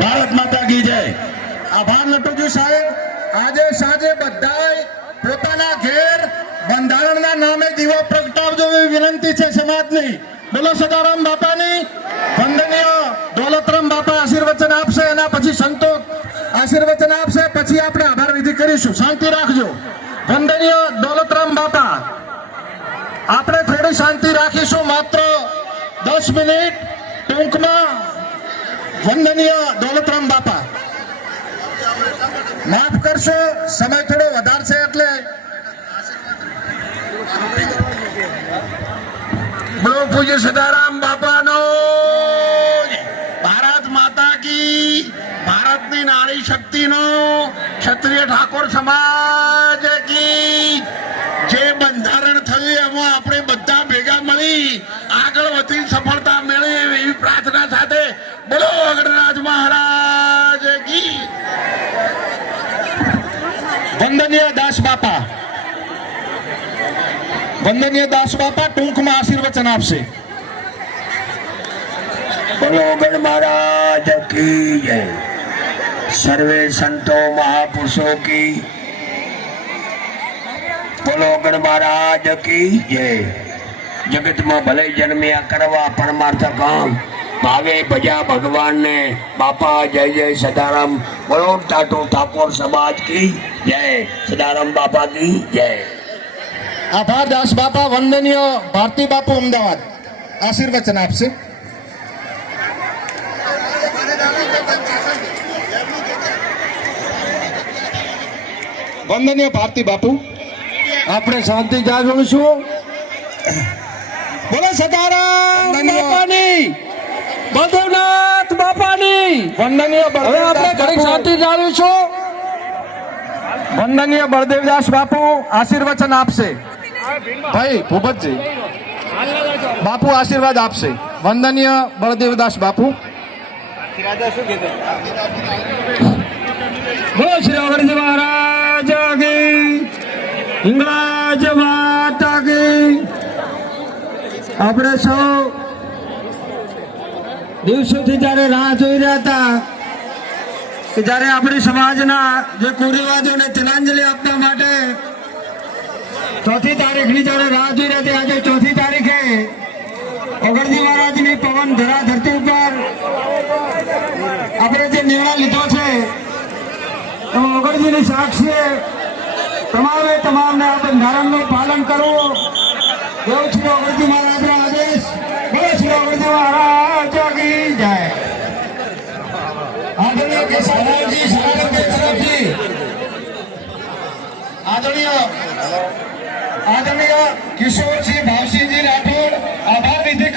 ભારત માતા કી જય। આભાર નટુજી સાહેબ। આજે સાંજે બધાય પોતાના ઘેર બંધારણના નામે દીવો પ્રગટાવજો એવી વિનંતી છે સમાજની। બોલો સદારામ બાપાની। વંદનીય દોલતરામ બાપા આશીર્વચન આપશે, એના પછી સંતો આશીર્વચન આપશે, પછી આપણે આભાર વિધિ કરીશું। શાંતિ રાખજો। વંદનીય દોલતરામ બાપા, આપણે થોડી શાંતિ રાખીશું, માત્ર 10 મિનિટ ટૂંકમાં। વંદનીય દોલતરામ બાપા, માફ કરશો, સમય થોડો વધારે છે એટલે બોલો પૂજ્ય સદારામ બાપાનો ભારત માતા કી, ભારતની નારી શક્તિનો, ક્ષત્રિય ઠાકોર સમાજ કી જે બંધારણ થયું એમાં આપણે બધા ભેગા મળી આગળ વધી સફળતા મેળવી એવી પ્રાર્થના સાથે બોલો ગણરાજ મહારાજ કી। વંદનીય દાસ બાપા, વંદનીય દાસ બાપા ટૂંકમાં આશીર્વચન આપશે। બોલો ગણ મહારાજ કી જય। સર્વે સંતો મહાપુરુષો કી બોલો ગણ મહારાજ કી જય। જગતમાં ભલે જન્મ્યા કરવા પરમાર્થ કામ, ભાવે ભજા ભગવાન ને બાપા જય જય સદારામ। બોલો ટાટો ઠાકોર સમાજ કી જય। સદારામ બાપા કી જય। આભાર દાસ બાપા। વંદનીય ભારતી બાપુ અમદાવાદ આશીર્વચન આપશે। વંદનીય ભારતી બાપુ, આપણે શાંતિ જાળવીશું। બોલો સદારામ બાપાની, બદ્રીનાથ બાપાની। વંદનીય હવે આપણે ઘણી શાંતિ જાળવીશું। વંદનીય બળદેવદાસ બાપુ આશીર્વચન આપશે। ભાઈ ભૂપતજી બાપુ આશીર્વાદ આપશે। વંદનીય બળદેવદાસ બાપુ। બોલો શ્રી અવરજી મહારાજ કી, હિંગળાજ માતા કી। આપણે સૌ દિવસોથી જ્યારે રાહ જોઈ રહ્યા હતા કે જ્યારે આપણી સમાજના જે કુરિવાજોને તિલાંજલિ આપવા માટે 4મી તારીખની જ્યારે રાહ જોઈ રહ્યા હતી, આજે 4મી તારીખે અગરજી મહારાજની પવન ધરા ધરતી ઉપર આપણે જે નિર્ણય લીધો છે એમાં અગરજીની સાક્ષીએ તમામને આ બંધારણનું પાલન કરવું એવું શ્રી અગરજી મહારાજનો આદેશ। બોલો શ્રી અગરજી મહારાજ કી જય। આદરણીય કેશવભાઈજી સાબરમતી તરફથી આદરણીય કિશોરસિંહ ભાવસિંહજી રાઠોડ આભાર વિધિ